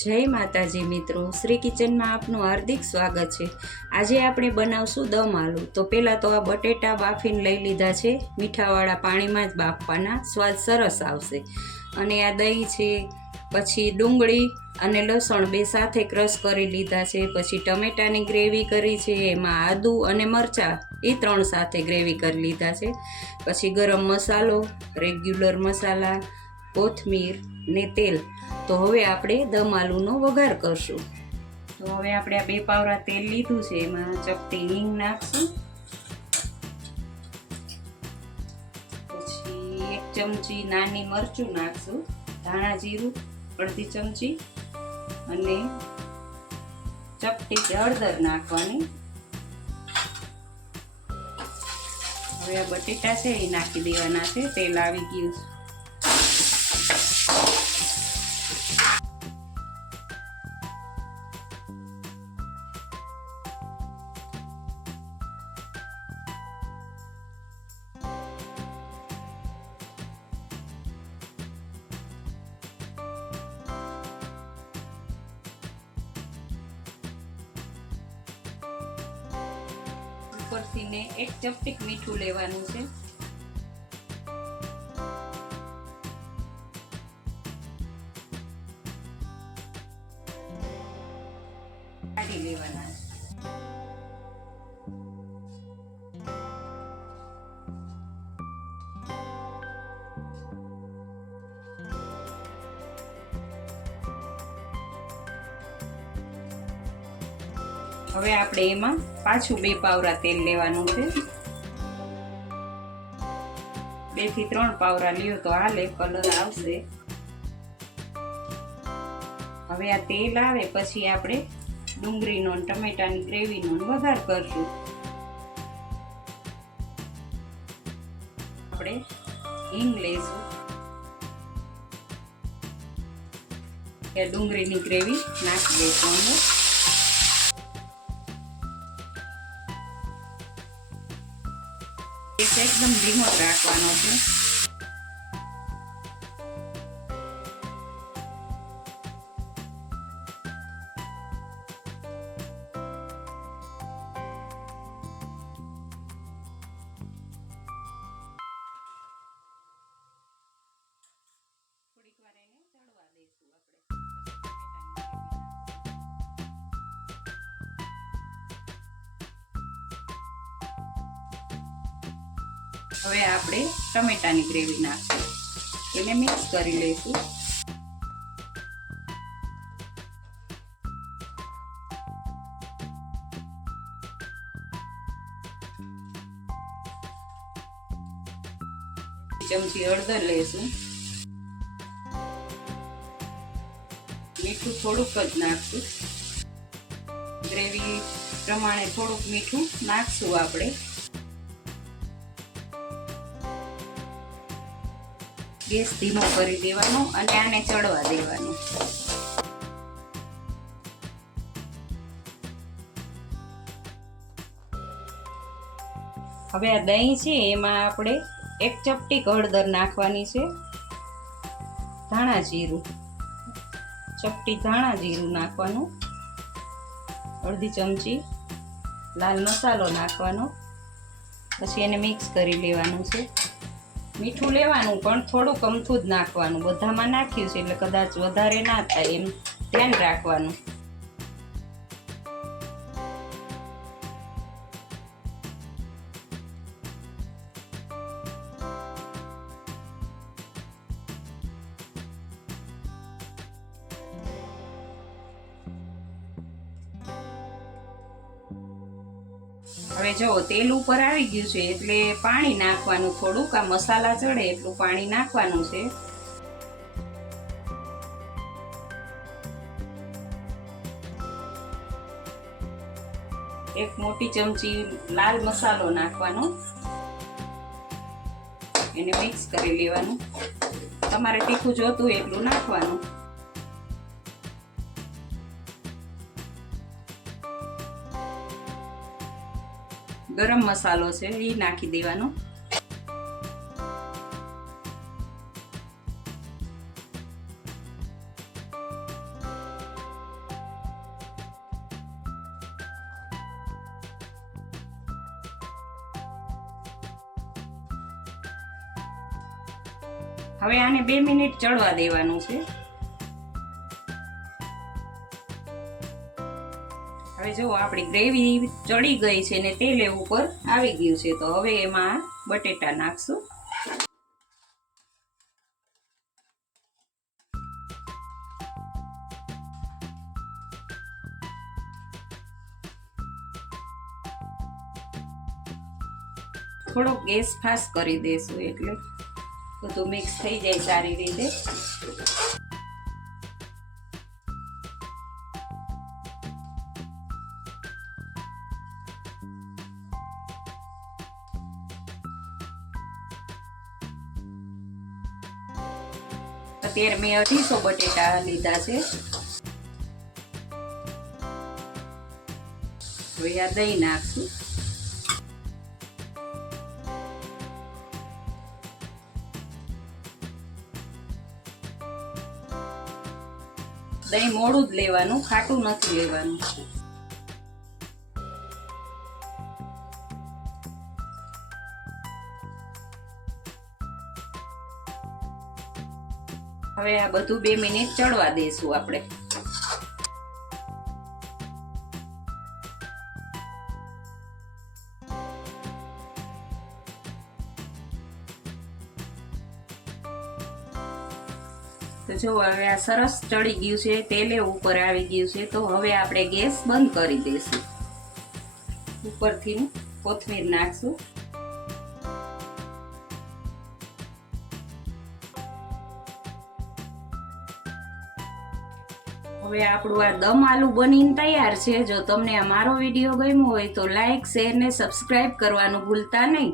જય માતાજી મિત્રો, શ્રી કિચનમાં આપનું હાર્દિક સ્વાગત છે। આજે આપણે બનાવશું દમ આલુ। તો પહેલાં તો આ બટેટા બાફીને લઈ લીધા છે, મીઠાવાળા પાણીમાં જ બાફવાના, સ્વાદ સરસ આવશે। અને આ દહીં છે, પછી ડુંગળી અને લસણ બે સાથે ક્રશ કરી લીધા છે, પછી ટમેટાની ગ્રેવી કરી છે, એમાં આદુ અને મરચાં એ ત્રણ સાથે ગ્રેવી કરી લીધા છે, પછી ગરમ મસાલો, રેગ્યુલર મસાલા, કોથમીર ને તેલ। તો હવે આપણે દમ આલુનો વઘાર કરશું। તો હવે આપણે આ 2 પાવરા તેલ લીધું છે, એમાં ચપટી હિંગ નાખશું, પછી 1 ચમચી નાની મરચું નાખશું, ધાણા જીરું અડધી ચમચી અને ચપટી હળદર નાખવાની। હવે આ બટેટા છે એ નાખી દેવાના છે, તેલ આવી ગયું છે। ઉપરથી ને 1 ચપટીક મીઠું લેવાનું છે, કાઢી લેવાના છે। હવે આપણે એમાં પાછું 2 પાવરા તેલ લેવાનું છે, 2 થી 3 પાવરા લ્યો તો હાલે, કલર આવશે। હવે આ તેલ આવે પછી આપણે ડુંગળીનો અને ટમેટાની ગ્રેવીનો વઘાર કરશું। આપણે હિંગ લઈશું, કે ડુંગળીની ગ્રેવી નાખી દઈશું અંદર। એકદમ ધીમો રાખવાનો છે। થોડીક વાર એને ચડવા દઈશું આપણે। હવે આપણે ટમેટાની ગ્રેવી નાખશું, એને મિક્સ કરી લઈશું। ચમચી હળદર લઈશું, મીઠું થોડુંક જ નાખશું, ગ્રેવી પ્રમાણે થોડુંક મીઠું નાખશું આપણે। ગેસ ધીમો કરી દેવાનો અને આને ચડવા દેવાનું। હવે આ દહીં છે એમાં આપણે 1 ચપટી હળદર નાખવાની છે, ધાણા જીરું, ચપટી ધાણા જીરું નાખવાનું, અડધી ચમચી લાલ મસાલો નાખવાનો, પછી એને મિક્સ કરી લેવાનું છે। મીઠું લેવાનું પણ થોડુંક અમથું જ નાખવાનું, બધામાં નાખ્યું છે એટલે કદાચ વધારે ના થાય એમ ધ્યાન રાખવાનું। હવે જો તેલ ઉપર આવી ગયું છે એટલે પાણી નાખવાનું, થોડુંક આ મસાલા ચડે એટલું પાણી નાખવાનું છે। એક મોટી ચમચી લાલ મસાલો નાખવાનો, એને મિક્સ કરી લેવાનું, તમારે તીખું જોતું હોય એટલું નાખવાનું। ગરમ મસાલો છે એ નાખી દેવાનો, હવે આને 2 મિનિટ ચડવા દેવાનું છે. હવે જો આપણી ગ્રેવી ચડી ગઈ છે ને તેલ ઉપર આવી ગયું છે, તો હવે એમાં બટેટા નાખશું. થોડો ગેસ ફાસ્ટ કરી દેશું એટલે બધું મિક્સ થઈ જાય સારી રીતે. અત્યારે મેં 250 બટેટા લીધા છે. હવે આ દહીં નાખશું. દહીં મોડું જ લેવાનું, ખાટું નથી લેવાનું. હવે આ બધું 2 મિનિટ ચડવા દઈશું આપણે. તો જો હવે આ સરસ ચડી ગયું છે, તેલે ઉપર આવી ગયું છે, તો હવે આપણે ગેસ બંધ કરી દઈશું. ઉપરથી કોથમીર નાખશું. હવે આપણું આ દમ આલુ બનીને તૈયાર છે. જો તમને આ મારો વિડીયો ગમ્યો હોય તો લાઈક, શેર ને સબસ્ક્રાઇબ કરવાનું ભૂલતા નહીં.